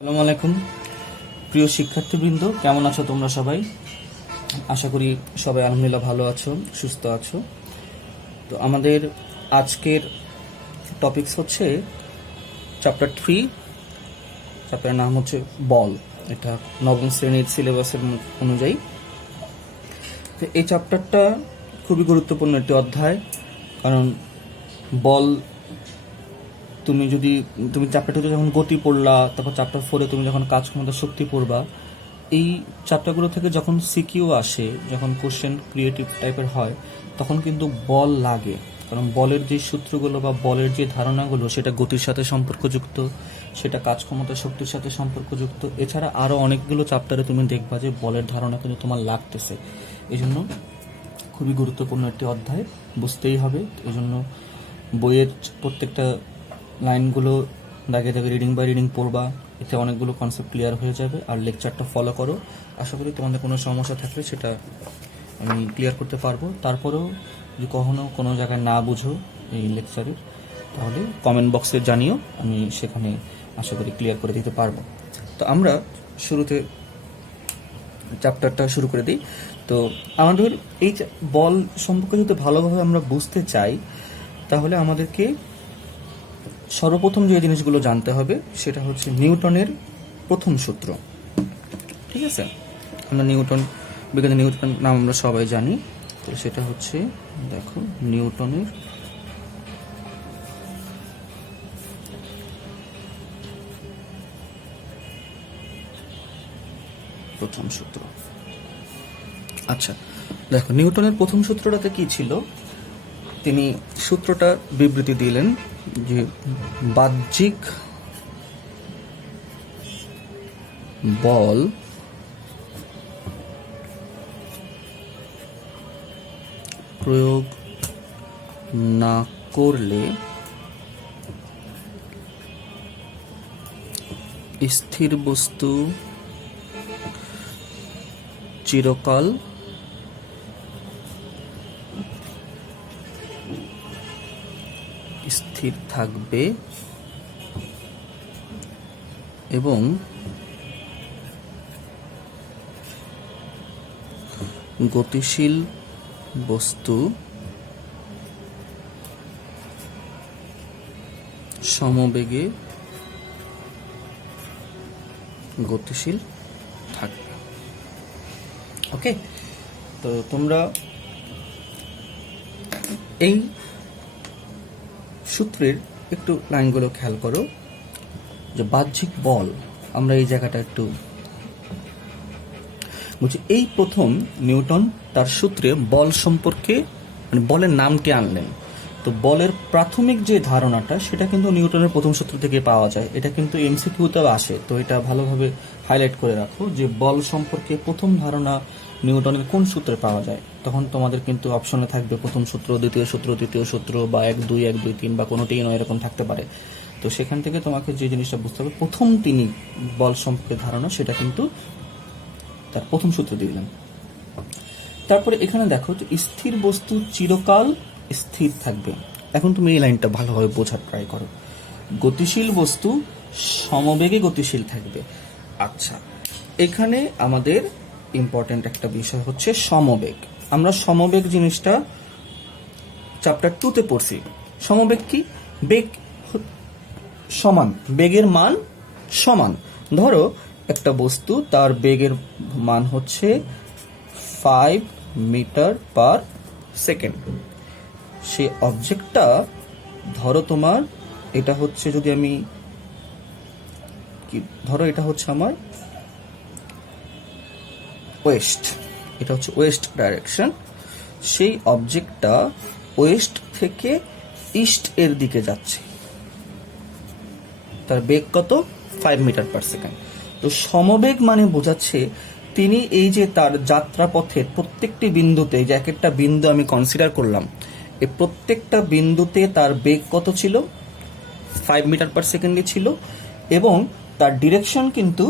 আসসালামু আলাইকুম প্রিয় শিক্ষার্থীবৃন্দ, কেমন আছো তোমরা সবাই? আশা করি সবাই আলহামদুলিল্লাহ ভালো আছো, সুস্থ আছো। তো আমাদের আজকের টপিকস হচ্ছে চ্যাপ্টার 3। চ্যাপ্টারের নাম হচ্ছে বল। এটা নবম শ্রেণীর সিলেবাসের অনুযায়ী। তো এই চ্যাপ্টারটা খুবই গুরুত্বপূর্ণ একটি অধ্যায়, কারণ বল তুমি চ্যাপ্টার 2তে যখন গতি পড়লা, তারপর চ্যাপ্টার 4-এ তুমি যখন কাজ ক্ষমতা শক্তি পড়বা, এই চ্যাপ্টারগুলো থেকে যখন সিকিউ আসে, যখন কোশ্চেন ক্রিয়েটিভ টাইপের হয়, তখন কিন্তু বল লাগে। কারণ বলের যে সূত্রগুলো বা বলের যে ধারণাগুলো, সেটা গতির সাথে সম্পর্কযুক্ত, সেটা কাজ ক্ষমতা শক্তির সাথে সম্পর্কযুক্ত। এছাড়া আরও অনেকগুলো চ্যাপ্টারে তুমি দেখবা যে বলের ধারণা কিন্তু তোমার লাগতেছে। এই জন্য খুবই গুরুত্বপূর্ণ একটি অধ্যায়, বুঝতেই হবে। এই জন্য বইয়ের প্রত্যেকটা লাইনগুলো দাগে দাগে রিডিং বাই রিডিং পড়বা, এতে অনেকগুলো কনসেপ্ট ক্লিয়ার হয়ে যাবে। আর লেকচারটা ফলো করো, আশা করি তোমাদের কোনো সমস্যা থাকলে সেটা আমি ক্লিয়ার করতে পারবো। তারপরেও যদি কখনো কোনো জায়গায় না বুঝো এই লেকচারের, তাহলে কমেন্ট বক্সে জানিও, আমি সেখানে আশা করি ক্লিয়ার করে দিতে পারবো। তো আমরা শুরুতে চ্যাপ্টারটা শুরু করে দিই। তো আমাদের এই বল সম্পর্কে যদি ভালোভাবে আমরা বুঝতে চাই, তাহলে আমাদেরকে সর্বপ্রথম যে জিনিসগুলো জানতে হবে সেটা হচ্ছে নিউটনের প্রথম সূত্র। ঠিক আছে, আমরা বিজ্ঞানী নিউটন নাম আমরা সবাই জানি। তো সেটা হচ্ছে, দেখো, নিউটনের প্রথম সূত্র। আচ্ছা, দেখো নিউটনের প্রথম সূত্রটাতে কি ছিল। তিনি সূত্রটা বিবৃতি দিলেন যে বাহ্যিক বল প্রয়োগ না করলে স্থির বস্তু চিরকাল স্থির থাকবে এবং গতিশীল বস্তু সমবেগে গতিশীল থাকবে। ওকে, তো তোমরা এই সূত্রের একটু লাইনগুলো খেয়াল করো, যে বাহ্যিক বল, আমরা এই জায়গাটা একটু বুঝি। এই প্রথম নিউটন তার সূত্রে বল সম্পর্কে, মানে বলের নামটি আনলেন। তো বলের প্রাথমিক যে ধারণাটা, সেটা কিন্তু নিউটনের প্রথম সূত্র থেকে পাওয়া যায়। এটা কিন্তু এমসিকিউতেও আসে, তো এটা ভালোভাবে হাইলাইট করে রাখো যে বল সম্পর্কে প্রথম ধারণা নিউটনের কোন সূত্রে পাওয়া যায়। তখন তোমাদের কিন্তু অপশনে থাকবে প্রথম সূত্র, দ্বিতীয় সূত্র, তৃতীয় সূত্র, বা 1, 2, 1, 2, 3 বা কোনোটিই নয়, এরকম থাকতে পারে। তো সেখান থেকে তোমাকে যে জিনিসটা বুঝতে হবে, প্রথম তিনি বল সম্পর্কে ধারণা, সেটা কিন্তু তার প্রথম সূত্র দিলেন। তারপরে এখানে দেখো যে স্থির বস্তু চিরকাল স্থির থাকবে। এখন তুমি এই লাইনটা ভালোভাবে বোঝার ট্রাই করো। গতিশীল বস্তু সমবেগে গতিশীল থাকবে। আচ্ছা, এখানে আমাদের ইম্পর্টেন্ট একটা বিষয় হচ্ছে সমবেগ। আমরা সমবেগ জিনিসটা চ্যাপ্টার 2-তে পড়ছি। সমবেগ কি? বেগ সমান, বেগের মান সমান। ধরো একটা বস্তু, তার বেগের মান হচ্ছে 5 মিটার পার সেকেন্ড। সেই অবজেক্টটা, ধরো তোমার এটা হচ্ছে, যদি আমি কি ধরো, এটা হচ্ছে আমার ওয়েস্ট, এটা হচ্ছে ওয়েস্ট ডাইরেকশন। সেই অবজেক্টটা ওয়েস্ট থেকে ইস্ট এর দিকে যাচ্ছে, তার বেগ কত? 5 মিটার পার সেকেন্ড। তো সমবেগ মানে বোঝাচ্ছে তিনি এই যে তার যাত্রাপথের প্রত্যেকটি বিন্দুতে, যে এক একটা বিন্দু আমি কনসিডার করলাম, এই প্রত্যেকটা বিন্দুতে তার বেগ কত ছিল? 5 মিটার পার সেকেন্ডে ছিল, এবং তার ডিরেকশন কিন্তু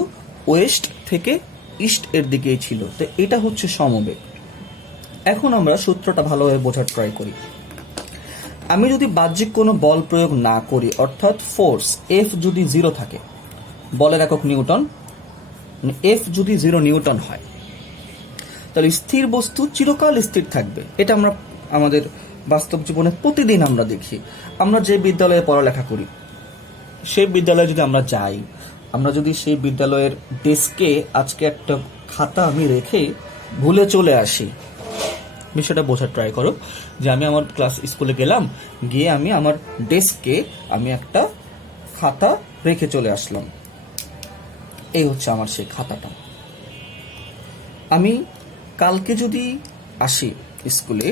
ওয়েস্ট থেকে ইস্ট এর দিকেই ছিল। তো এটা হচ্ছে সমবেগ। এখন আমরা সূত্রটা ভালোভাবে বোঝার ট্রাই করি। আমি যদি বাহ্যিক কোনো বল প্রয়োগ না করি, অর্থাৎ ফোর্স এফ যদি 0 থাকে, বলের একক নিউটন, এফ যদি 0 নিউটন হয়, তাহলে স্থির বস্তু চিরকাল স্থির থাকবে। এটা আমরা আমাদের বাস্তব জীবনে প্রতিদিন আমরা দেখি। আমরা যে বিদ্যালয়ে পড়ালেখা করি, সেই বিদ্যালয়ে যদি আমরা যাই, আমরা যদি সেই বিদ্যালয়ের ডেস্কে আজকে একটা খাতা আমি রেখে ভুলে চলে আসি, বিষয়টা বোঝার ট্রাই করো যে আমি আমার স্কুলে গেলাম, গিয়ে আমি আমার ডেস্কে আমি একটা খাতা রেখে চলে আসলাম। এই হচ্ছে আমার সেই খাতাটা। আমি কালকে যদি আসি স্কুলে,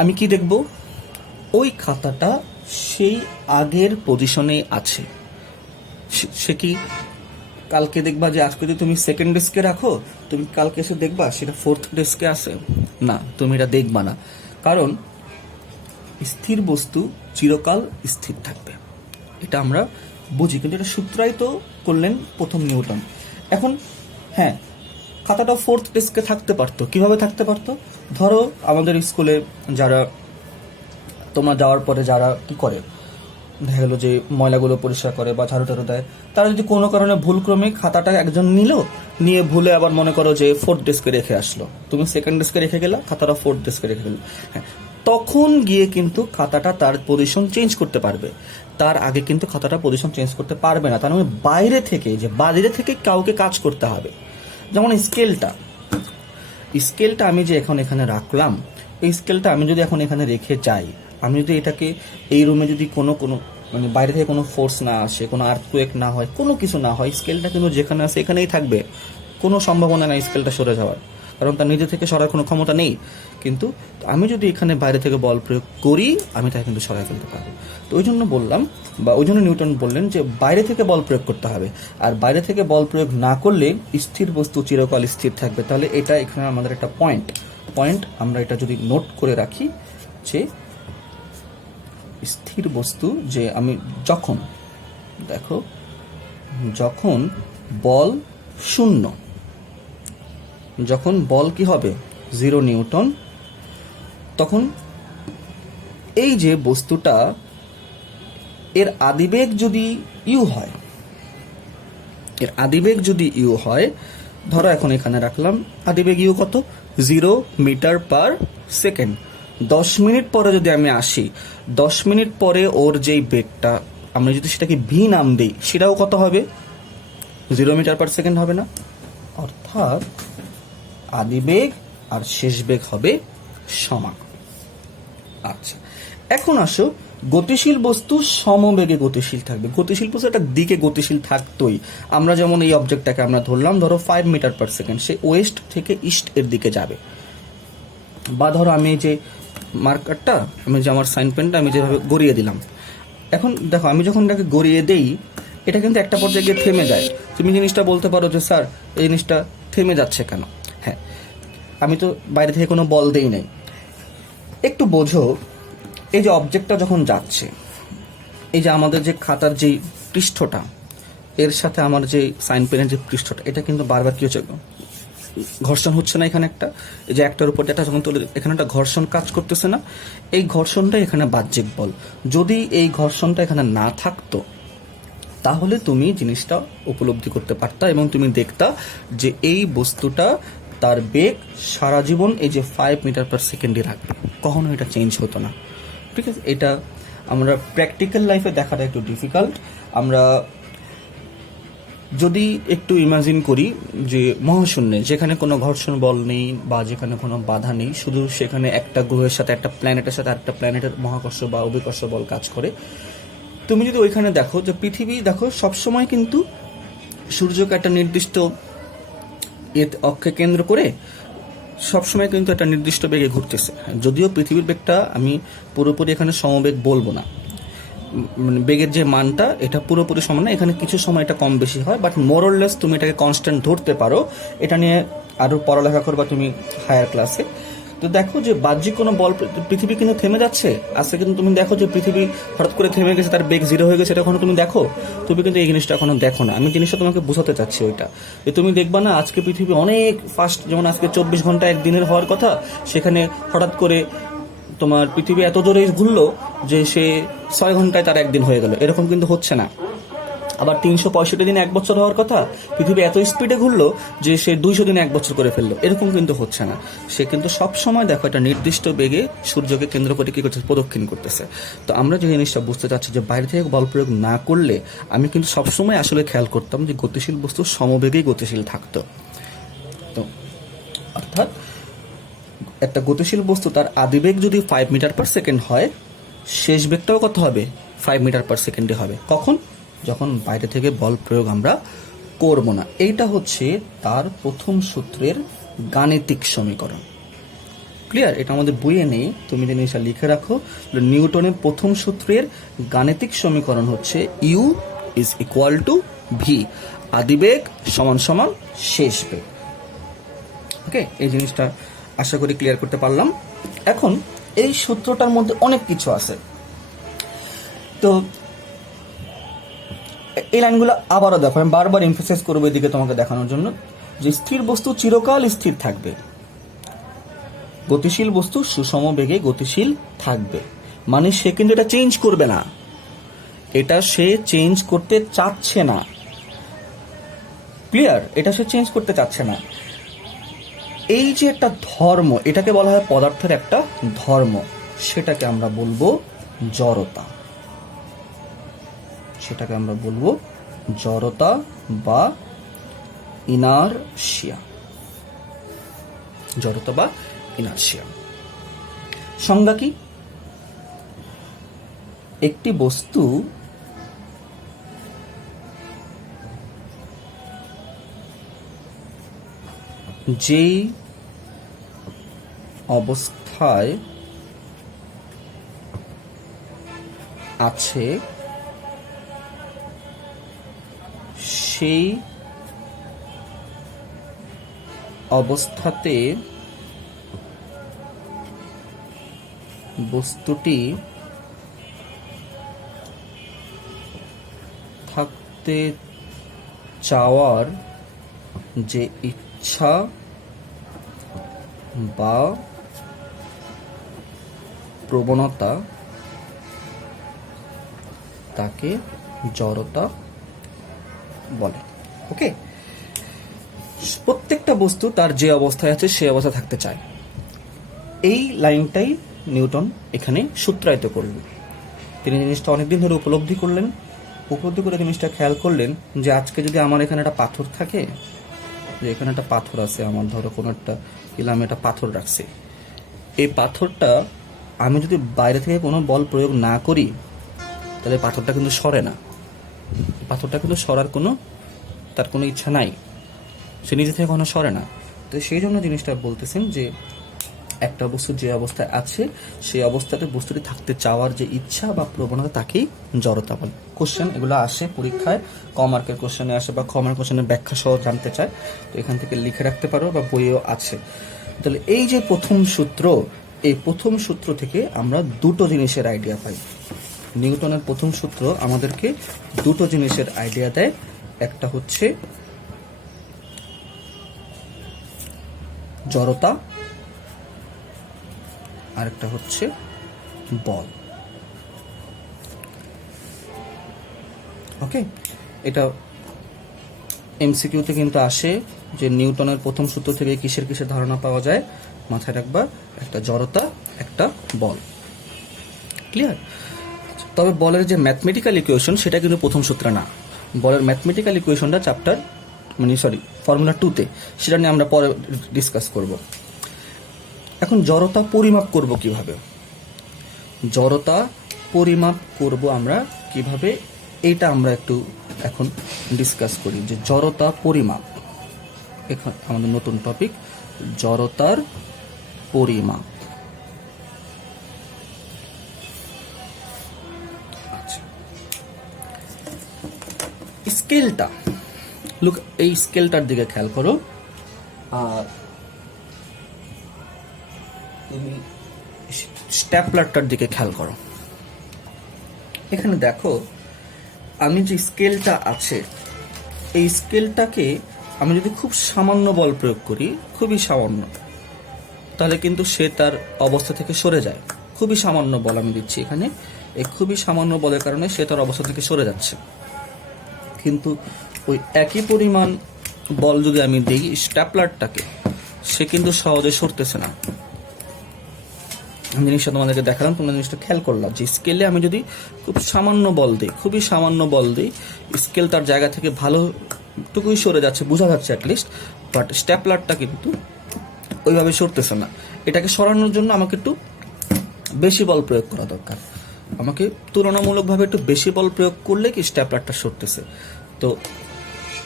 আমি কি দেখব? ওই খাতাটা সেই আগের পজিশনে আছে। সে কি কালকে দেখবা যে আজকে যদি তুমি সেকেন্ড ডেস্কে রাখো, তুমি কালকে এসে দেখবা সেটা ফোর্থ ডেস্কে আছে? না, তুমি এটা দেখবা না, কারণ স্থির বস্তু চিরকাল স্থির থাকবে। এটা আমরা বুঝি, কিন্তু এটা সূত্রায়িত করলেন প্রথম নিউটন। এখন হ্যাঁ, খাতাটা ফোর্থ ডেস্কে থাকতে পারতো। কিভাবে থাকতে পারতো? ধরো আমাদের স্কুলে যারা তোমার যাওয়ার পরে যারা কি করে, দেখা গেলো যে ময়লাগুলো পরিষ্কার করে বা ঝাড়ু টাড়ু দেয়, তারা যদি কোনো কারণে ভুলক্রমে খাতাটা একজন নিয়ে ভুলে আবার মনে করো যে ফোর্থ ডেস্কে রেখে আসলো, তুমি সেকেন্ড ডেস্কে রেখে গেলা, খাতাটা ফোর্থ ডেস্কে রেখে গেলো। হ্যাঁ, তখন গিয়ে কিন্তু খাতাটা তার পজিশন চেঞ্জ করতে পারবে। তার আগে কিন্তু খাতাটা পজিশন চেঞ্জ করতে পারবে না। তার মানে বাইরে থেকে কাউকে কাজ করতে হবে। যেমন স্কেলটা আমি যে এখানে রাখলাম, এই স্কেলটা আমি যদি এখন এখানে রেখে যাই, আমি যদি এটাকে এই রুমে যদি কোনো মানে বাইরে থেকে কোনো ফোর্স না আসে, কোনো আর্থকুয়েক না হয়, কোনো কিছু না হয়, স্কেলটা কিন্তু যেখানে আছে এখানেই থাকবে। কোনো সম্ভাবনা নাই স্কেলটা সরে যাওয়ার, কারণ তার নিজে থেকে সরার কোনো ক্ষমতা নেই। কিন্তু আমি যদি এখানে বাইরে থেকে বল প্রয়োগ করি, আমি তাকে কিন্তু সরাই ফেলতে পারবো। তো ওই জন্য বললাম, বা ওই জন্য নিউটন বললেন যে বাইরে থেকে বল প্রয়োগ করতে হবে। আর বাইরে থেকে বল প্রয়োগ না করলে স্থির বস্তু চিরকাল স্থির থাকবে। তাহলে এটা এখানে আমাদের একটা পয়েন্ট আমরা এটা যদি নোট করে রাখি যে স্থির বস্তু, যে আমি যখন বল শূন্য, যখন বল কি হবে 0 নিউটন, তখন এই যে বস্তুটা এর আদিবেগ যদি ইউ হয়, ধরো এখন এখানে রাখলাম, আদিবেগ ইউ কত? 0 মিটার পার সেকেন্ড। 10 মিনিট পরে যদি আমি আসি, 10 মিনিট পরে ওর যেই বেগটা, আমরা যদি সেটাকে ভি নাম দিই, সেটাও কত হবে? 0 মিটার পার সেকেন্ড হবে না? অর্থাৎ আদিবেগ আর শেষ বেগ হবে সমান। আচ্ছা, এখন আসো, গতিশীল বস্তু সমবেগে গতিশীল থাকবে। গতিশীল বস্তু একটা দিকে গতিশীল থাকতোই। আমরা যেমন এই অবজেক্টটাকে আমরা ধরলাম, ধরো 5 মিটার পার সেকেন্ড, সে ওয়েস্ট থেকে ইস্ট এর দিকে যাবে। বা ধরো আমি যে মার্কারটা, আমি যে আমার সাইন পেনটা আমি যেভাবে গড়িয়ে দিলাম, এখন দেখো আমি যখন এটাকে গড়িয়ে দেই, এটা কিন্তু একটা পর্যায়ে গিয়ে থেমে যায়। তুমি জিনিসটা বলতে পারো যে স্যার এই জিনিসটা থেমে যাচ্ছে কেন? হ্যাঁ, আমি তো বাইরে থেকে কোনো বল দেই নাই। একটু বোঝো, এই যে অবজেক্টটা যখন যাচ্ছে, এই যে আমাদের যে খাতার যে পৃষ্ঠটা, এর সাথে আমার যে সাইন পেনের যে পৃষ্ঠটা, এটা কিন্তু বারবার কি হচ্ছে? ঘর্ষণ হচ্ছে না? এখানে একটা, এই যে একটার উপর একটা যখন তুলে, এখানে একটা ঘর্ষণ কাজ করতেছে না? এই ঘর্ষণটা এখানে বাহ্যিক বল। যদি এই ঘর্ষণটা এখানে না থাকতো, তাহলে তুমি জিনিসটা উপলব্ধি করতে পারতা এবং তুমি দেখতা যে এই বস্তুটা তার বেগ সারা জীবন এই যে 5 মিটার পার সেকেন্ডে রাখবে, কখনো এটা চেঞ্জ হতো না। ঠিক আছে, এটা আমরা প্র্যাকটিক্যাল লাইফে দেখাটা একটু ডিফিকাল্ট। আমরা যদি একটু ইমাজিন করি যে মহাশূন্যে, যেখানে কোনো ঘর্ষণ বল নেই বা যেখানে কোনো বাধা নেই, শুধু সেখানে একটা গ্রহের সাথে একটা প্ল্যানেটের সাথে একটা প্ল্যানেটের মহাকর্ষ বা অভিকর্ষ বল কাজ করে। তুমি যদি ওইখানে দেখো যে পৃথিবী, দেখো সবসময় কিন্তু সূর্যকে একটা নির্দিষ্ট অক্ষে কেন্দ্র করে সবসময় কিন্তু একটা নির্দিষ্ট বেগে ঘুরতেছে। যদিও পৃথিবীর বেগটা আমি পুরোপুরি এখানে সমবেগ বলবো না, মানে বেগের যে মানটা এটা পুরোপুরি সমান না, এখানে কিছু সময় এটা কম বেশি হয়, বাট মোরলেস তুমি এটাকে কনস্ট্যান্ট ধরতে পারো। এটা নিয়ে আরো পড়ালেখা করবা তুমি হায়ার ক্লাসে। তো দেখো যে বাহ্যিক কোনো বল, পৃথিবী কিন্তু থেমে যাচ্ছে আজকে, কিন্তু তুমি দেখো যে পৃথিবী হঠাৎ করে থেমে গেছে, তার বেগ 0 হয়ে গেছে, এটা এখনো তুমি দেখো? তুমি কিন্তু এই জিনিসটা এখনো দেখো না। আমি জিনিসটা তোমাকে বোঝাতে চাচ্ছি ওইটা, যে তুমি দেখবা না আজকে পৃথিবী অনেক ফাস্ট, যেমন আজকে 24 ঘন্টা একদিনের হওয়ার কথা, সেখানে হঠাৎ করে তোমার পৃথিবী এত জোরে ঘুরলো যে সে 6 ঘন্টায় তার একদিন হয়ে গেল, এরকম কিন্তু হচ্ছে না। আবার 365 দিনে 1 বছর হওয়ার কথা, পৃথিবী এত স্পিডে ঘুরলো যে সে 200 দিনে 1 বছর করে ফেললো, এরকম কিন্তু হচ্ছে না। সে কিন্তু সব সময় দেখো একটা নির্দিষ্ট বেগে সূর্যকে কেন্দ্র করে কি করতেছে, প্রদক্ষিণ করতেছে। তো আমরা যে জিনিসটা বুঝতে চাচ্ছি যে বাইরে থেকে বল প্রয়োগ না করলে আমি কিন্তু সবসময় আসলে খেয়াল করতাম যে গতিশীল বস্তু সমবেগেই গতিশীল থাকতো। তো অর্থাৎ একটা গতিশীল বস্তু তার আদিবেগ যদি 5 মিটার পার সেকেন্ড হয়, শেষ বেগটাও কত হবে, 5 মিটার পার সেকেন্ডে হবে। কখন? যখন বাইরে থেকে বল প্রয়োগ আমরা করব না। এইটা হচ্ছে তার প্রথম সূত্রের গাণিতিক সমীকরণ। ক্লিয়ার? এটা আমাদের বইয়ে নেই, তুমি জিনিসটা লিখে রাখো। নিউটনের প্রথম সূত্রের গাণিতিক সমীকরণ হচ্ছে u is equal to v, আদিবেগ সমান সমান শেষ বেগ। ওকে, এই জিনিসটা আশা করি ক্লিয়ার করতে পারলাম। এখন এই সূত্রটার মধ্যে অনেক কিছু আছে, তো এই লাইনগুলো আবারও দেখো, আমি বারবার এমফাসাইজ করবো এদিকে তোমাকে দেখানোর জন্য যে স্থির বস্তু চিরকাল স্থির থাকবে, গতিশীল বস্তু সুষম বেগে গতিশীল থাকবে, মানে সে কিন্তু এটা চেঞ্জ করবে না, এটা সে চেঞ্জ করতে চাচ্ছে না। ক্লিয়ার? এটা সে চেঞ্জ করতে চাচ্ছে না। এই যে একটা ধর্ম, এটাকে বলা হয় পদার্থের একটা ধর্ম, সেটাকে আমরা বলবো জড়তা। সেটাকে আমরা বলবো জড়তা বা ইনারশিয়া। জড়তা বা ইনারশিয়া সংজ্ঞা কি? একটি বস্তু যেই অবস্থায় আছে সেই অবস্থাতে বস্তুটি থাকতে চাওয়ার যে ইচ্ছা বা প্রবণতা তাকে জড়তা বলে। ওকে, প্রত্যেকটা বস্তু তার যে অবস্থায় আছে সেই অবস্থা থাকতে চায়। এই লাইনটাই নিউটন এখানে সূত্রায়িত করলেন। তিনি জিনিসটা অনেকদিন ধরে উপলব্ধি করলেন, উপলব্ধি করে জিনিসটা খেয়াল করলেন যে আজকে যদি আমার এখানে একটা পাথর থাকে, যে এখানে একটা পাথর আছে, আমার ধরো কোনো একটা ইলামে একটা পাথর রাখছে, এই পাথরটা আমি যদি বাইরে থেকে কোনো বল প্রয়োগ না করি তাহলে পাথরটা কিন্তু সরে না, পাথরটা কিন্তু সরার তার কোনো ইচ্ছা নাই, সে নিজে থেকে কোনো সরে না। তো সেই জন্য জিনিসটা বলতেছেন যে একটা বস্তু যে অবস্থায় আছে সেই অবস্থাতে বস্তুটি থাকতে চাওয়ার যে ইচ্ছা বা প্রবণতা তাকেই জড়তা বলে। কোশ্চেন এগুলো আসে পরীক্ষায়, ক মার্কের কোশ্চেনে আসে বা ক মার্কের কোশ্চেনের ব্যাখ্যা সহ জানতে চায়, তো এখান থেকে লিখে রাখতে পারো বা বইয়েও আছে। তাহলে এই যে প্রথম সূত্র, এই প্রথম সূত্র থেকে আমরা দুটো জিনিসের আইডিয়া পাই। নিউটনের প্রথম সূত্র আমাদেরকে দুটো জিনিসের আইডিয়া দেয়, একটা হচ্ছে জড়তা, আরেকটা হচ্ছে বল। ওকে, এটা এমসিকিউতে কিন্তু আসে যে নিউটনের প্রথম সূত্র থেকে কিসের কিসের ধারণা পাওয়া যায়, মাথায় রাখবা, একটা জড়তা, একটা বল। ক্লিয়ার? তবে বলের যে ম্যাথমেটিক্যাল ইকুয়েশন সেটা কিন্তু প্রথম সূত্রে না, বলের ম্যাথমেটিক্যাল ইকুয়েশনটা ফর্মুলা 2-তে, সেটা নিয়ে আমরা পরে ডিসকাস করব। এখন জড়তা পরিমাপ করব কিভাবে, জড়তা পরিমাপ করব আমরা কিভাবে, এইটা আমরা একটু এখন ডিসকাস করি যে জড়তা পরিমাপ। এখন আমাদের নতুন টপিক জড়তার পরিমাপ। আচ্ছা, স্কেলটা, লুক, এই স্কেলটার দিকে খেয়াল করো, আর তুমি স্ট্যাপলারটার দিকে খেয়াল করো। এখানে দেখো, আমি যে স্কেলটা আছে, এই স্কেলটাকে আমি যদি খুব সামান্য বল প্রয়োগ করি, খুবই সামান্য, তাহলে কিন্তু সে তার অবস্থা থেকে সরে যায়। খুবই সামান্য বল আমি দিচ্ছি এখানে, এই খুবই সামান্য বলের কারণে সে তার অবস্থা থেকে সরে যাচ্ছে। কিন্তু ওই একই পরিমাণ বল যদি আমি দিই স্ট্যাপলারটাকে, সে কিন্তু সহজে সরতেছে না। আমি জিনিসটা তোমাদেরকে দেখালাম, তোমরা জিনিসটা খেয়াল করলাম যে স্কেলে আমি যদি খুব সামান্য বল দিই, খুবই সামান্য বল দিই, স্কেল তার জায়গা থেকে ভালোটুকুই সরে যাচ্ছে, বোঝা যাচ্ছে অ্যাটলিস্ট, বাট স্ট্যাপলারটা কিন্তু ওইভাবে সরতেছে না। এটাকে সরানোর জন্য আমাকে একটু বেশি বল প্রয়োগ করা দরকার। আমাকে তুলনামূলকভাবে একটু বেশি বল প্রয়োগ করলে কি স্ট্যাপলারটা সরতেছে। তো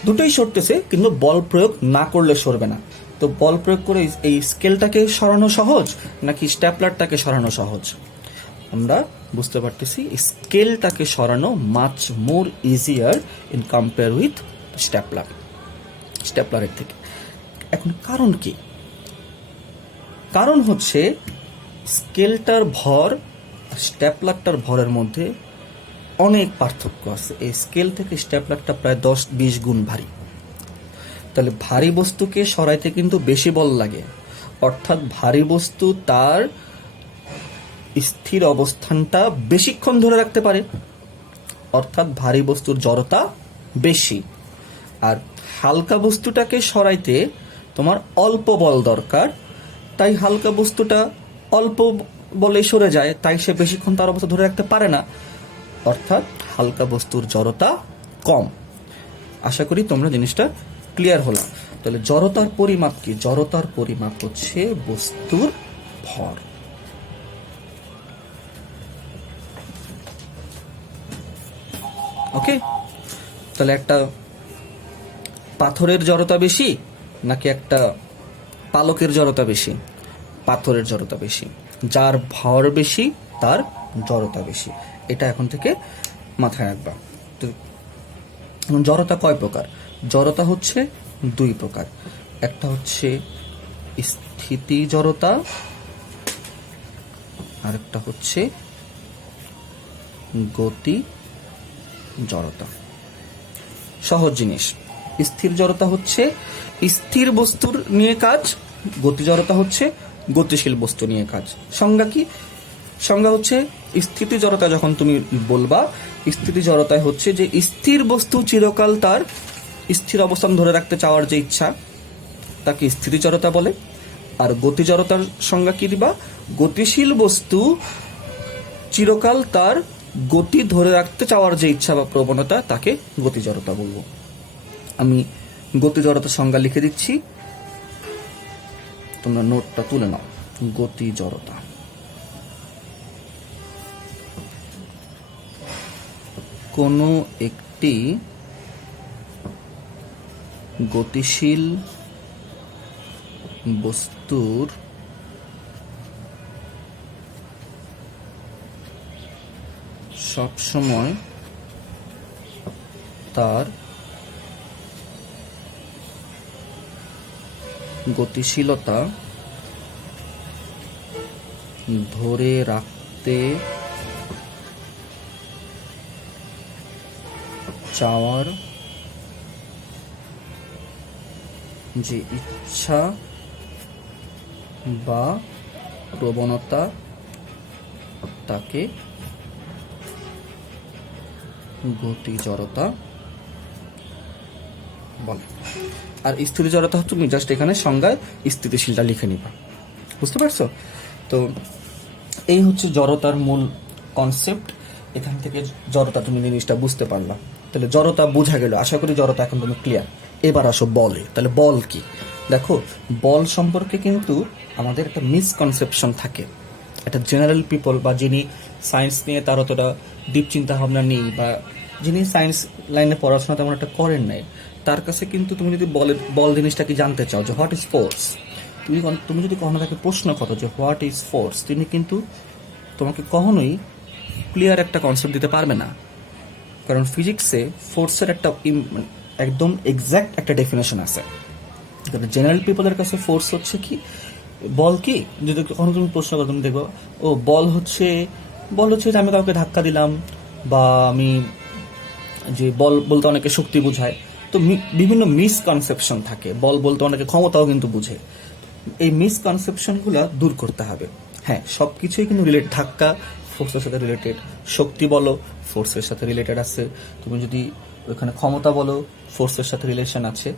দুটোই সরতেছে, কিন্তু বল প্রয়োগ না করলে সরবে না। তো বল প্রয়োগ করে এই স্কেলটাকে সরানো সহজ নাকি স্ট্যাপলারটাকে সরানো সহজ? আমরা বুঝতে পারতেছি স্কেলটাকে সরানো much more easier in compare with স্ট্যাপলারের থেকে। এখন কারণ কি? কারণ হচ্ছে স্কেলটার ভর স্ট্যাপলারটার ভরের মধ্যে অনেক পার্থক্য আছে। এই স্কেল থেকে স্ট্যাপলারটা প্রায় 10-20 গুণ ভারী। তাহলে ভারী বস্তুকে সরাইতে কিন্তু বেশি বল লাগে, অর্থাৎ ভারী বস্তু তার স্থির অবস্থানটা বেশিক্ষণ ধরে রাখতে পারে, অর্থাৎ ভারী বস্তুর জড়তা বেশি। আর হালকা বস্তুটাকে সরাইতে তোমার অল্প বল দরকার, তাই হালকা বস্তুটা অল্প বলে সরে যায়, তাই সে বেশিক্ষণ তার অবস্থা ধরে রাখতে পারে না, অর্থাৎ হালকা বস্তুর জড়তা কম। আশা করি তোমরা জিনিসটা ক্লিয়ার হলো। তাহলে জড়তার পরিমাপ কি? জড়তার পরিমাপ হচ্ছে বস্তুর ভর। ওকে, তাহলে একটা পাথরের জড়তা বেশি নাকি একটা পালকের জড়তা বেশি? পাথরের জড়তা বেশি। যার ভর বেশি তার জড়তা বেশি, এটা এখন থেকে মাথায় রাখবা। তো জড়তা কয় প্রকার? জড়তা হচ্ছে 2 প্রকার। একটা হচ্ছে স্থিতি জড়তা, আর একটা হচ্ছে গতি জড়তা। সহজ জিনিস। স্থির জড়তা হচ্ছে স্থির বস্তুর নিয়ে কাজ, গতি জড়তা হচ্ছে গতিশীল বস্তু নিয়ে কাজ। সংজ্ঞা কি? সংজ্ঞা হচ্ছে স্থিতি জড়তা যখন তুমি বলবা, স্থিতি জড়তায় হচ্ছে যে স্থির বস্তু চিরকাল তার স্থির অবস্থান ধরে রাখতে চাওয়ার যে ইচ্ছা, তাকে স্থিতি জড়তা বলে। আর গতি জড়তার সংজ্ঞা কি দিবা? গতিশীল বস্তু চিরকাল তার গতি ধরে রাখতে চাওয়ার যে ইচ্ছা বা প্রবণতা, তাকে গতি জড়তা বলবো। আমি গতি জড়তার সংজ্ঞা লিখে দিচ্ছি, তোমরা নোটটা তুলে নাও। গতি জড়তা কোনো একটি গতিশীল বস্তুর সবসময় তার গতিশীলতা ধরে রাখতে চাওয়ার যে ইচ্ছা বা প্রবণতা, তাকে গতি জড়তা বলে। আর স্থিতি জড়তা তুমি জাস্ট এখানে সংজ্ঞায় স্থিতিশীলটা লিখে নিবা। বুঝতে পারছো? তো এই হচ্ছে জড়তার মূল কনসেপ্ট। এখান থেকে জড়তা তুমি জিনিসটা বুঝতে পারলা। তাহলে জড়তা বোঝা গেল, আশা করি জড়তা এখন তুমি ক্লিয়ার। এবার আসো বলে। তাহলে বল কি? দেখো, বল সম্পর্কে কিন্তু আমাদের একটা মিসকনসেপশন থাকে। একটা জেনারেল পিপল বা যিনি সায়েন্স নিয়ে তার অতটা ডিপ চিন্তা ভাবনা নেই, বা যিনি সায়েন্স লাইনে পড়াশোনা তেমন একটা করেন নাই, তার কাছে কিন্তু তুমি যদি বল জিনিসটা কি জানতে চাও যে হোয়াট ইজ ফোর্স, তুমি যদি কখনো তাকে প্রশ্ন করো যে হোয়াট ইজ ফোর্স, তিনি কিন্তু তোমাকে কখনোই ক্লিয়ার একটা কনসেপ্ট দিতে পারবে না। কারণ ফিজিক্সে ফোর্সের একটা একদম এক্স্যাক্ট একটা ডেফিনেশন আছে। জেনারেল পিপলের কাছে ফোর্স হচ্ছে কি, বল কি, যদি কখনো তুমি প্রশ্ন করো তুমি দেখবো ও বল হচ্ছে যে আমি কাউকে ধাক্কা দিলাম, বা আমি যে বল বলতে অনেকে শক্তি বোঝায়। তো বিভিন্ন মিসকনসেপশন থাকে। বল বলতে অনেকে ক্ষমতাও কিন্তু বুঝে। এই মিসকনসেপশনগুলো দূর করতে হবে। হ্যাঁ, সব কিছুই কিন্তু ধাক্কা ফোর্সের সাথে রিলেটেড, শক্তি বলো ফোর্সের সাথে রিলেটেড আছে। তুমি যদি ওখানে ক্ষমতা বলো, ফোর্সের সাথে রিলেশন আছে,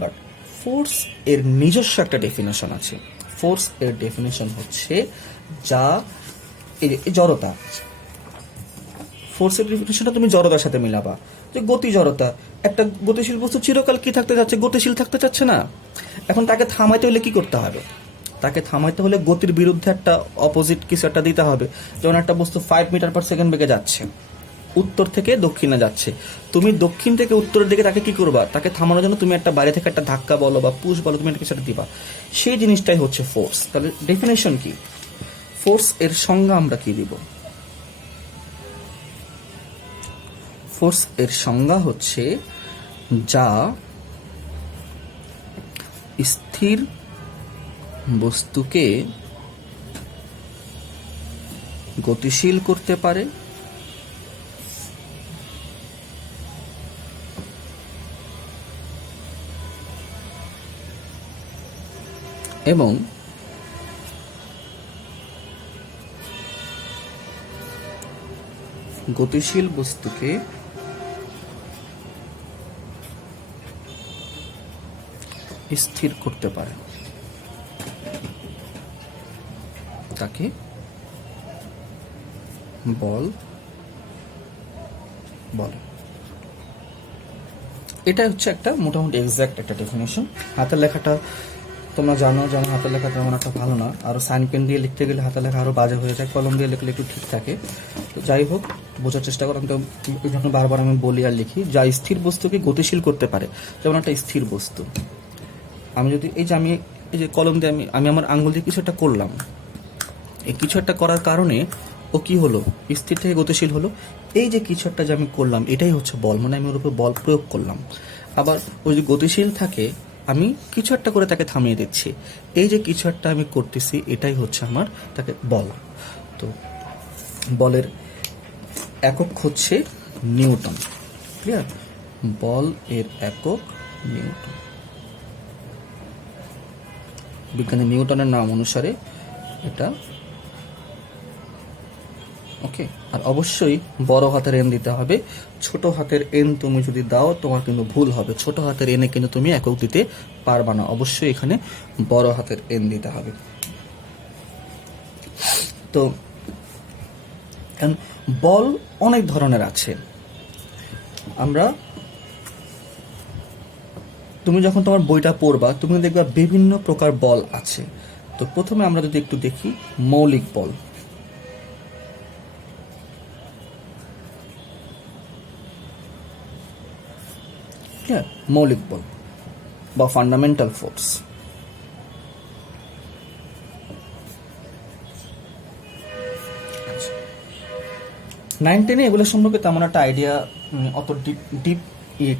বাট ফোর্স এর নিজস্ব একটা ডেফিনেশন আছে। ফোর্স এর ডেফিনেশন হচ্ছে যা জড়তা। ফোর্সের ডেফিনেশনটা তুমি জড়তার সাথে মিলাবা, যে গতি জড়তা। একটা গতিশীল বস্তু চিরকাল কি থাকতে চাচ্ছে? গতিশীল থাকতে চাচ্ছে না। এখন তাকে থামাইতে হলে কি করতে হবে? তাকে থামাইতে হলে গতির বিরুদ্ধে একটা অপোজিট কিছু একটা দিতে হবে। যেমন একটা বস্তু 5 মিটার পার সেকেন্ড বেগে যাচ্ছে, উত্তর থেকে দক্ষিণে যাচ্ছে, তুমি দক্ষিণ থেকে উত্তরের দিকে তাকে কি করবা? তাকে থামানোর জন্য তুমি একটা বাইরে থেকে একটা ধাক্কা বলো বা পুশ বলো, তুমি একটা কিছু একটা দিবা। সেই জিনিসটাই হচ্ছে ফোর্স। তাহলে ডেফিনেশন কি? ফোর্স এর সংজ্ঞা আমরা কি দিব? ফোর্স এর সংজ্ঞা হচ্ছে যা স্থির বস্তুকে গতিশীল করতে পারে এবং গতিশীল বস্তুকে স্থির করতে পারে, তাকে বল বলে। এটা হচ্ছে একটা মোটামুটি এক্সাক্ট একটা ডেফিনেশন। হাতের লেখাটা তোমরা জানো যে আমার হাতের লেখা তেমন একটা ভালো না, আরো সাইন পেন দিয়ে লিখতে গেলে হাতের লেখা আরো বাজে হয়ে যায়, কলম দিয়ে লিখলে একটু ঠিক থাকে। তো যাই হোক, বোঝার চেষ্টা করলাম। তো এই জন্য বারবার আমি বলি আর লিখি, যা স্থির বস্তুকে গতিশীল করতে পারে। যেমন একটা স্থির বস্তু, আমি যদি এই যে কলম দিয়ে আমি আমার আঙ্গুল দিয়ে কিছু একটা করলাম, এই কিছু একটা করার কারণে ও কি হলো? স্থির থেকে গতিশীল হলো। এই যে কিছু একটা যে আমি করলাম, এটাই হচ্ছে বল, মানে আমি ওর উপর বল প্রয়োগ করলাম। আবার ওই যে গতিশীল থাকে, আমি কিছু একটা করে তাকে থামিয়ে দিচ্ছি। এই যে কিছু একটা আমি করতেছি, এটাই হচ্ছে আমার তাকে বল। তো বলের একক হচ্ছে নিউটন। ক্লিয়ার? বল এর একক নিউটন। বিজ্ঞানী নিউটনের নাম অনুসারে এটা। ওকে, আর অবশ্যই বড় হাতের এন দিতে হবে। ছোট হাতের এন তুমি যদি দাও, তোমার কিন্তু ভুল হবে। ছোট হাতের এনে কিন্তু তুমি একক দিতে পারবা না, অবশ্যই এখানে বড় হাতের এন দিতে হবে। তো বল অনেক ধরনের আছে। তুমি যখন তোমার বইটা পড়বা, তুমি দেখবা বিভিন্ন প্রকার বল আছে। তো প্রথমে আমরা যদি একটু দেখি মৌলিক বল। মৌলিক বল বা ফান্ডামেন্টাল ফোর্স। 9-10 এগুলো সম্পর্কে তেমন একটা আইডিয়া, অত ডিপ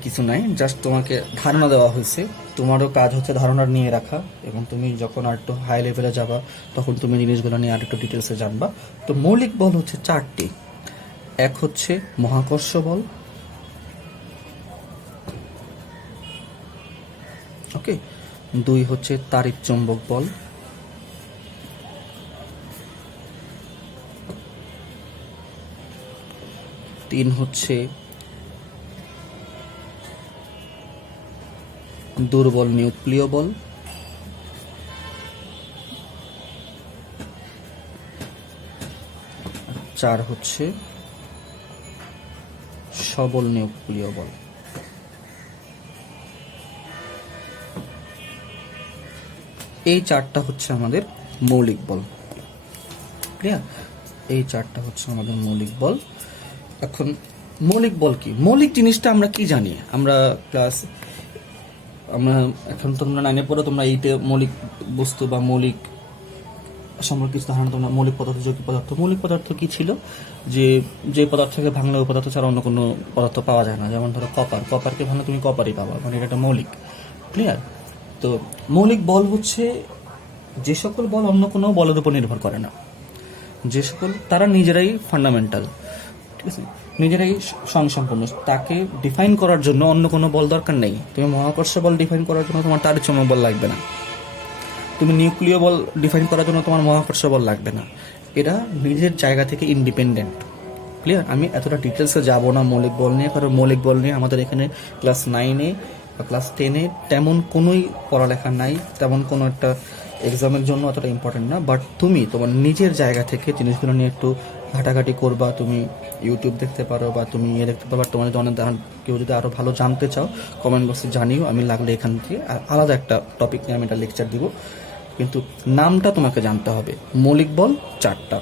কিছু নাই, জাস্ট তোমাকে ধারণা দেওয়া হয়েছে। তোমারও কাজ হচ্ছে ধারণা নিয়ে রাখা, এবং তুমি যখন আর একটু হাই লেভেলে যাবা তখন তুমি জিনিসগুলো নিয়ে আর একটু ডিটেলসে জানবা। তো মৌলিক বল হচ্ছে 4টি। এক হচ্ছে মহাকর্ষ বল, ওকে। 2 হচ্ছে তাড়িৎ চৌম্বক বল। 3 হচ্ছে দুর্বল নিউক্লিয় বল। 4 হচ্ছে সবল নিউক্লিয় বল। এই 4টা হচ্ছে আমাদের মৌলিক বল। ক্লিয়ার? এই 4টা হচ্ছে আমাদের মৌলিক বল। এখন মৌলিক বল কি? মৌলিক জিনিসটা আমরা কি জানি? আমরা এখন তোমরা 9-এ পড়ো, তোমরা 8-এ মৌলিক বস্তু বা মৌলিক সম্পর্কে কিছু ধারণা তোমরা মৌলিক পদার্থ, যৌগিক পদার্থ। মৌলিক পদার্থ কি ছিল? যে পদার্থকে ভাঙলে ওই পদার্থ ছাড়া অন্য কোনো পদার্থ পাওয়া যায় না। যেমন ধরো কপারকে ভাঙলে তুমি কপারই পাবা, মানে এটা একটা মৌলিক। ক্লিয়ার? তো মৌলিক বল হচ্ছে যে সকল বল অন্য কোনো বলের উপর নির্ভর করে না, যে সকল তারা নিজেরাই ফান্ডামেন্টাল, ঠিক আছে, নিজেরাই স্বয়ংসম্পূর্ণ। তাকে ডিফাইন করার জন্য অন্য কোনো বল দরকার নেই। তুমি মহাকর্ষ বল ডিফাইন করার জন্য তোমার তাড়িৎ চৌম্বক বল লাগবে না। তুমি নিউক্লিয় বল ডিফাইন করার জন্য তোমার মহাকর্ষ বল লাগবে না। এরা নিজের জায়গা থেকে ইন্ডিপেন্ডেন্ট। ক্লিয়ার? আমি এতটা ডিটেলসে যাব না মৌলিক বল নিয়ে, কারণ মৌলিক বল নিয়ে আমাদের এখানে ক্লাস 9-এ বা ক্লাস 10-এ তেমন কোনোই পড়ালেখা নাই, তেমন কোনো একটা এক্সামের জন্য অতটা ইম্পর্টেন্ট না। বাট তুমি তোমার নিজের জায়গা থেকে জিনিসগুলো নিয়ে একটু ঘাটাঘাটি করবা, তুমি ইউটিউব দেখতে পারো বা তুমি দেখতে পারো। তোমার যদি অনেক কেউ যদি আরও ভালো জানতে চাও কমেন্ট বক্সে জানিও, আমি লাগলে এখান থেকে আলাদা একটা টপিক নিয়ে আমি একটা লেকচার দিব। কিন্তু নামটা তোমাকে জানতে হবে। মৌলিক বল 4টা: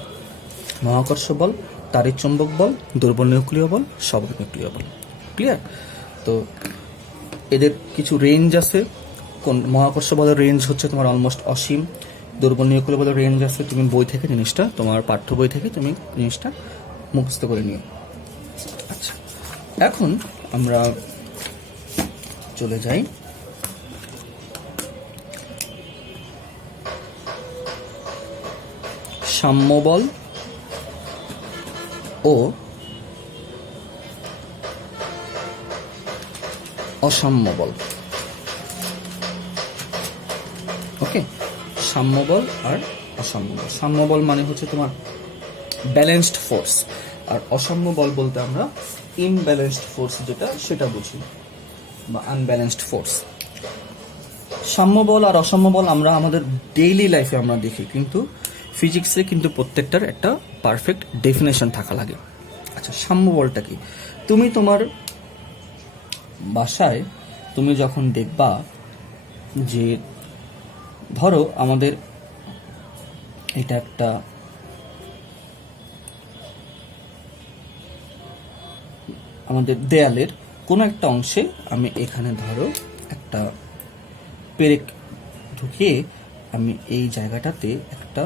মহাকর্ষ বল, তাড়িৎচুম্বক বল, দুর্বল নিউক্লিয় বল, সবল নিউক্লিয় বল। ক্লিয়ার? তো এদের কিছু রেঞ্জ আছে। কোন মহাকর্ষ বলের রেঞ্জ হচ্ছে তোমার অলমোস্ট অসীম। দুর্বল নিউক্লিয় বলের রেঞ্জ আছে, তুমি বই থেকে জিনিসটা, তোমার পাঠ্য বই থেকে তুমি জিনিসটা মুখস্থ করে নিও। আচ্ছা, এখন আমরা চলে যাই সাম্য বল ও অসাম্য বল। ওকে, সাম্য বল আর অসাম্য বল। সাম্য বল মানে হচ্ছে তোমার ব্যালেন্সড ফোর্স, আর অসাম্য বল বলতে আমরা ইমব্যালেন্সড ফোর্স যেটা সেটা বুঝি, বা আনব্যালেন্সড ফোর্স। সাম্য বল আর অসাম্য বল আমরা আমাদের ডেইলি লাইফে আমরা দেখি, কিন্তু ফিজিক্সে কিন্তু প্রত্যেকটার একটা পারফেক্ট ডেফিনেশন থাকা লাগে। আচ্ছা, সাম্য বলটা কি? তুমি তোমার বাসায় তুমি যখন দেখবা যে ধরো আমাদের এটা একটা আমাদের দেয়ালের কোনো একটা অংশে আমি এখানে ধরো একটা পেরেক ঢুকিয়ে আমি এই জায়গাটাতে একটা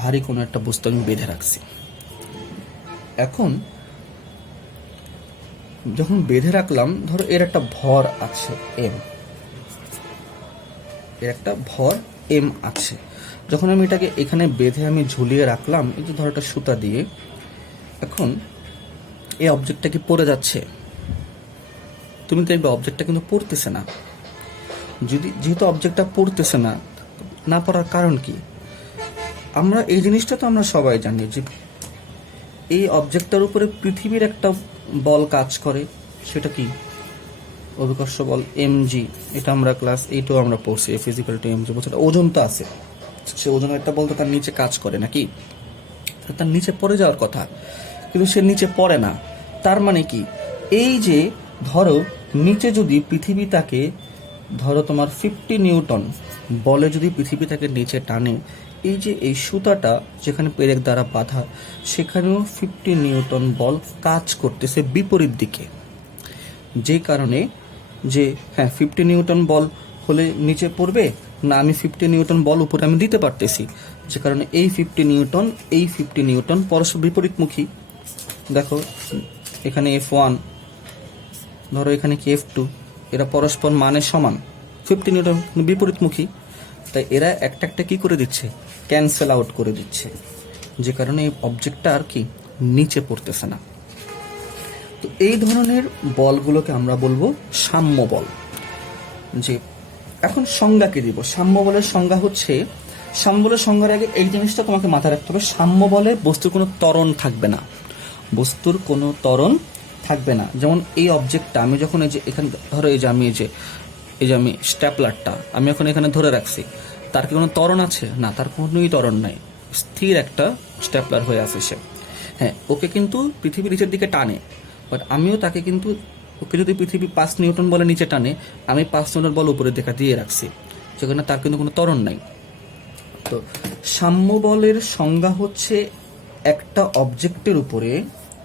ভারী কোনো একটা বস্তু আমি বেঁধে রাখছি। এখন যখন বেঁধে রাখলাম, ধরো এর একটা ভর আছে এম, এর একটা ভর এম আছে। যখন আমি এটাকে এখানে বেঁধে আমি ঝুলিয়ে রাখলাম, এই যে ধরো একটা সুতা দিয়ে, এখন এই অবজেক্টটা কি পড়ে যাচ্ছে? তুমি দেখবে অবজেক্টটা কিন্তু পড়তেছে না। যেহেতু অবজেক্টটা পড়তেছে না, না পড়ার কারণ কি? আমরা এই জিনিসটা তো আমরা সবাই জানি যে এই অবজেক্টটার উপরে পৃথিবীর একটা বল কাজ করে। সেটা কি? অভিকর্ষ বল, mg। এটা আমরা ক্লাস 8-এও আমরা পড়ছি, ফিজিক্যাল টু mg বলছে। ওজন তো আছে, সে ওজনের একটা বল তো তার নিচে কাজ করে নাকি? তার নিচে পড়ে যাওয়ার কথা, কিন্তু সে নিচে পড়ে না। তার মানে কি? এই যে ধরো নিচে যদি পৃথিবী তাকে, ধরো তোমার 50 নিউটন বলে যদি পৃথিবী তাকে নিচে টানে, এই যে এই সুতাটা যেখানে পেরেক দ্বারা বাঁধা, সেখানেও 50 নিউটন বল কাজ করতেছে বিপরীত দিকে। যে কারণে যে 50 নিউটন বল হলে নিচে পড়বে না, আমি 50 নিউটন বল উপরে আমি দিতে পারতেছি, যে কারণে এই 50 নিউটন এই 50 নিউটন পরস্পর বিপরীতমুখী। দেখো এখানে F1, ধরো এখানে কি F2, এরা পরস্পর মানে সমান, 50 নিউটন বিপরীতমুখী। তাই এরা একটা একটা কি করে দিচ্ছে? ক্যান্সেল আউট করে দিচ্ছে, যে কারণে এই অবজেক্টটা আর কি নিচে পড়তেছে না। তো এই ধরনের বলগুলোকে আমরা বলবো সাম্য বল। যে এখন সংজ্ঞা কি দিব? সাম্য বলের সংজ্ঞা হচ্ছে, সাম্য বলের সংজ্ঞার আগে এই জিনিসটা তোমাকে মাথায় রাখতে হবে, সাম্য বলে বস্তুর কোনো ত্বরণ থাকবে না। বস্তুর কোনো ত্বরণ থাকবে না। যেমন এই অবজেক্টটা আমি যখন এই যে এখানে ধরো এই যে আমি স্ট্যাপলারটা আমি এখন এখানে ধরে রাখছি, তার কি কোনো ত্বরণ আছে? না, তার কোনোই ত্বরণ নাই, স্থির একটা স্ট্যাপলার হয়ে আছে সে। হ্যাঁ, ওকে কিন্তু পৃথিবী নিচের দিকে টানে, বাট আমিও তাকে কিন্তু, ওকে যদি পৃথিবী 5 নিউটন বলে নিচে টানে, আমি 5 নিউটন বল উপরে দেখা দিয়ে রাখছি, সেখানে তার কিন্তু কোনো ত্বরণ নাই। তো সাম্য বলের সংজ্ঞা হচ্ছে একটা অবজেক্টের উপরে,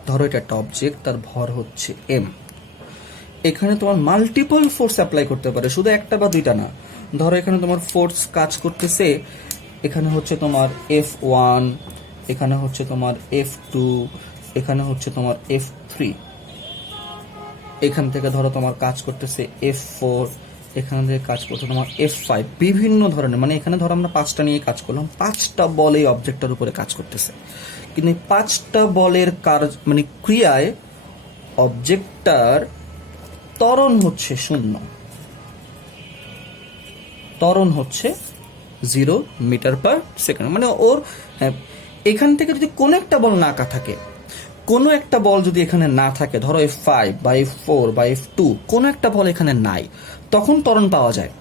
ধরো এটা একটা অবজেক্ট, তার ভর হচ্ছে এম, এখানে তোমার মাল্টিপল ফোর্স অ্যাপ্লাই করতে পারে, শুধু একটা বা দুইটা না। ধরো এখানে তোমার ফোর্স কাজ করতেছে, এখানে হচ্ছে তোমার F1, এখানে হচ্ছে তোমার F2, এখানে হচ্ছে তোমার F3, এখান থেকে ধরো তোমার কাজ করতেছে F4, এখান থেকে কাজ করছে তোমার F5, বিভিন্ন ধরনের, মানে এখানে ধরো আমরা 5টা নিয়ে কাজ করলাম, 5টা বল এই অবজেক্টটার উপরে কাজ করতেছে। কিন্তু এই 5টা বলের কাজ মানে ক্রিয়ায় অবজেক্টটার ত্বরণ হচ্ছে 0, ত্বরণ হচ্ছে 0 মিটার পার সেকেন্ড। মানে ওর এখান থেকে যদি কোনো একটা বল না থাকে, কোনো একটা বল যদি এখানে না থাকে, ধরো F5 বা F4 বা F2, কোনো একটা বল এখানে নাই, তখন ত্বরণ পাওয়া যায়।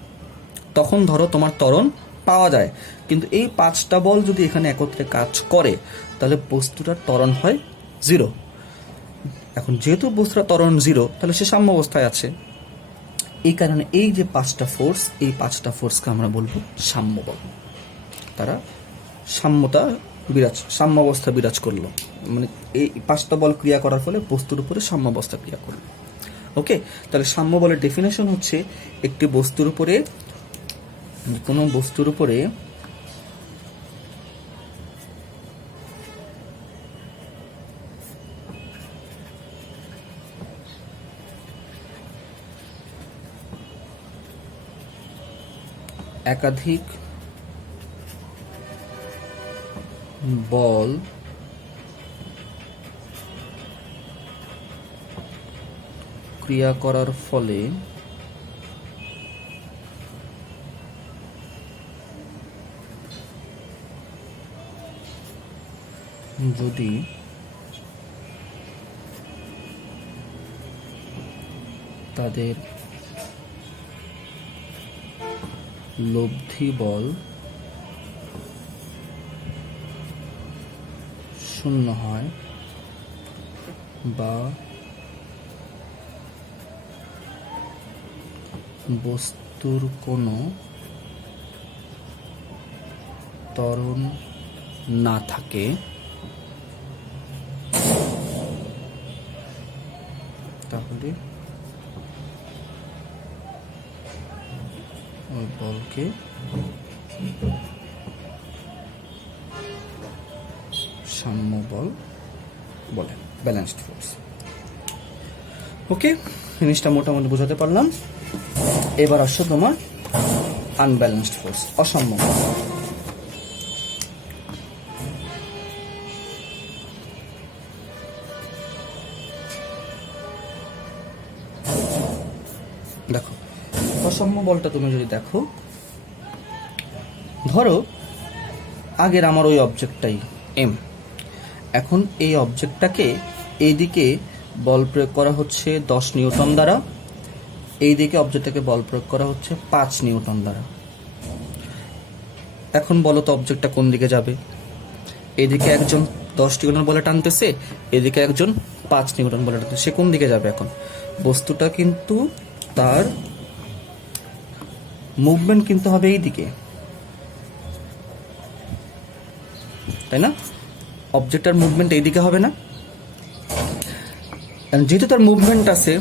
তখন ধরো তোমার ত্বরণ পাওয়া যায়। কিন্তু এই 5টা বল যদি এখানে একত্রে কাজ করে, তাহলে বস্তুটার ত্বরণ হয় 0। এখন যেহেতু বস্তুটার ত্বরণ 0, তাহলে সে সাম্য অবস্থায় আছে। এই কারণে এই যে 5টা ফোর্স, এই 5টা ফোর্সকে আমরা বলবো সাম্য বল। তারা সাম্য অবস্থা বিরাজ করলো, মানে এই 5টা বল ক্রিয়া করার ফলে বস্তুর উপরে সাম্য অবস্থা ক্রিয়া করলো। ওকে, তাহলে সাম্য বলের ডেফিনেশন হচ্ছে একটি বস্তুর উপরে, কোনো বস্তুর উপরে একাধিক বল ক্রিয়া করার ফলে যদি তাদের লব্ধি বল শূন্য হয় বা বস্তুর কোনো ত্বরণ না থাকে, তাহলে ওই বলকে সাম্য বল বলে, ব্যালেন্সড ফোর্স। ওকে, জিনিসটা মোটামুটি বোঝাতে পারলাম। এবার আসো তোমার আনব্যালেন্সড ফোর্স, অসাম্য বল। দেখো, অসাম্য বলটা তুমি যদি দেখো, ধরো আগের আমার ওই অবজেক্টটাই এম, এখন এই অবজেক্টটাকে এইদিকে বল প্রয়োগ করা হচ্ছে 10 নিউটন দ্বারা, এইদিকে অবজেক্টটাকে বল প্রয়োগ করা হচ্ছে 5 নিউটন দ্বারা। এখন বলো তো অবজেক্টটা কোন দিকে যাবে? এইদিকে একজন 10 নিউটন বলে টানতেছে, এদিকে একজন 5 নিউটন বলে টানতেছে, সে কোন দিকে যাবে? এখন বস্তুটা কিন্তু তার মুভমেন্ট কিন্তু হবে এই দিকে, তাই না? অবজেক্টের মুভমেন্ট এইদিকে হবে না? যেহেতু তার মুভমেন্ট আছে,